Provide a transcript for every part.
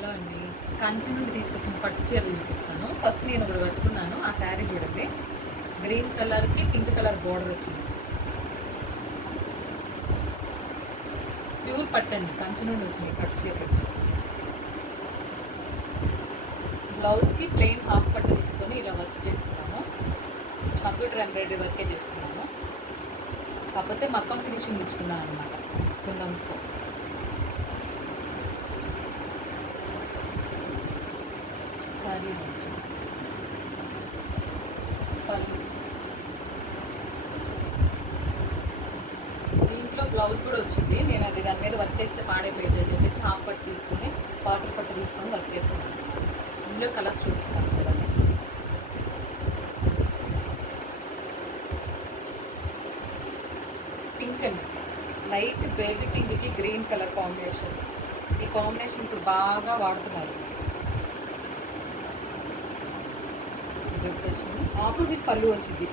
Hello అండి. కంచి నుండి తీసుకొచ్చిన పట్టు చీరలు చూపిస్తాను. ఫస్ట్ నేను ఒకటి కట్టుకున్నాను. ఆ శారీ చూడండి, గ్రీన్ కలర్కి పింక్ కలర్ బోర్డర్ వచ్చింది. ప్యూర్ పట్టండి, కంచి నుండి వచ్చింది పట్టు చీరలు. బ్లౌజ్కి ప్లెయిన్ హాఫ్ పట్టు తీసుకొని ఇలా వర్క్ చేసుకున్నాను. కంప్యూటర్ ఎంబ్రాయిడరీ వర్కే చేసుకున్నాను. కాకపోతే మక్కం ఫినిషింగ్ ఇచ్చుకున్నాను అనమాట కుందన్స్తో. శారీ నుంచి దీంట్లో బ్లౌజ్ కూడా వచ్చింది. నేను అది దాని మీద వర్క్ చేస్తే పాడైపోయింది అని చెప్పేసి హాఫ్ పట్టు తీసుకొని కాటన్ పట్టు తీసుకొని వర్క్ చేసుకున్నాను. ఇందులో కలర్స్ చూపిస్తాను చూడండి. పింక్ అండి, లైట్ బేబీ పింక్కి గ్రీన్ కలర్ కాంబినేషన్. ఈ కాంబినేషన్ ఇప్పుడు బాగా వాడుతున్నారు. వచ్చింది ఆపోజిట్ పళ్ళు వచ్చింది.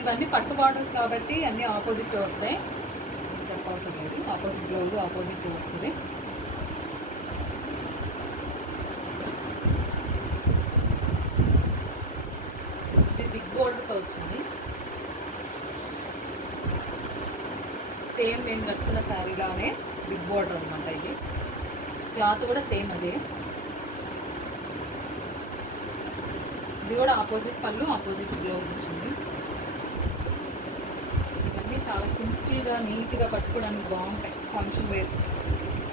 ఇవన్నీ పట్టు బార్డర్స్ కాబట్టి అన్నీ ఆపోజిట్ వస్తాయి, చెప్పవసరం లేదు. ఆపోజిట్ బ్లౌజ్ ఆపోజిట్ వస్తుంది. ఇది బిగ్ బోర్డర్తో వచ్చింది. సేమ్ నేను కట్టుకున్న శారీలోనే బిగ్ బోర్డర్ అనమాట. ఇది క్లాత్ కూడా సేమ్ అదే. ఇది కూడా ఆపోజిట్ పళ్ళు ఆపోజిట్ బ్లౌజ్ వచ్చింది. ఇవన్నీ చాలా సింపుల్గా నీట్గా కట్టుకోవడానికి బాగుంటాయి. ఫంక్షన్ వేర్,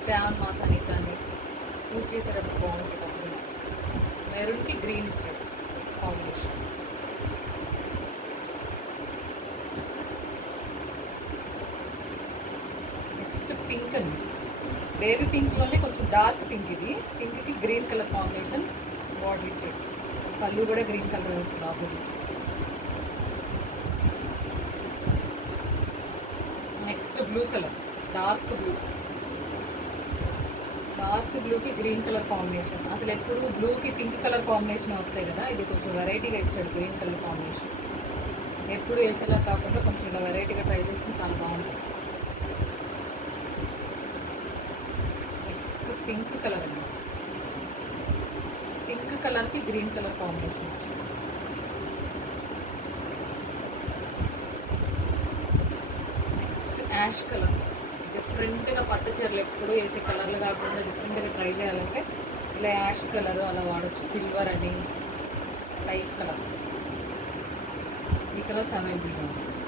శ్రావణ మాసానికి కానీ పూజ చేసేటప్పుడు బాగుంటాయి. కట్టుకుని మెరూన్కి గ్రీన్ ఇచ్చాడు కాంబినేషన్. నెక్స్ట్ పింక్ అండి, బేబీ పింక్లోనే కొంచెం డార్క్ పింక్. ఇది పింక్కి గ్రీన్ కలర్ కాంబినేషన్ బార్డర్ ఇచ్చాడు. పళ్ళు కూడా గ్రీన్ కలర్ వస్తుంది opposite. Next blue colour, dark బ్లూకి గ్రీన్ కలర్ కాంబినేషన్. అసలు ఎప్పుడు బ్లూకి పింక్ కలర్ కాంబినేషన్ వస్తాయి కదా, ఇది కొంచెం వెరైటీగా ఇచ్చాడు గ్రీన్ కలర్ కాంబినేషన్. ఎప్పుడు వేసేలా కాకుండా కొంచెం ఇలా వెరైటీగా ట్రై చేస్తే చాలా బాగుంటుంది. నెక్స్ట్ పింక్ కలర్ అండి, పింక్ కలర్కి గ్రీన్ కలర్ కాంబినేషన్ వచ్చింది. Next ash colour. డిఫరెంట్గా పట్టు చీరలు ఎప్పుడు వేసే కలర్లు కాకుండా డిఫరెంట్గా ట్రై చేయాలంటే ఇలా యాష్ కలర్ అలా వాడచ్చు. సిల్వర్ అని లైట్ కలర్, ఈ కలర్స్ అవైలబుల్గా ఉంది.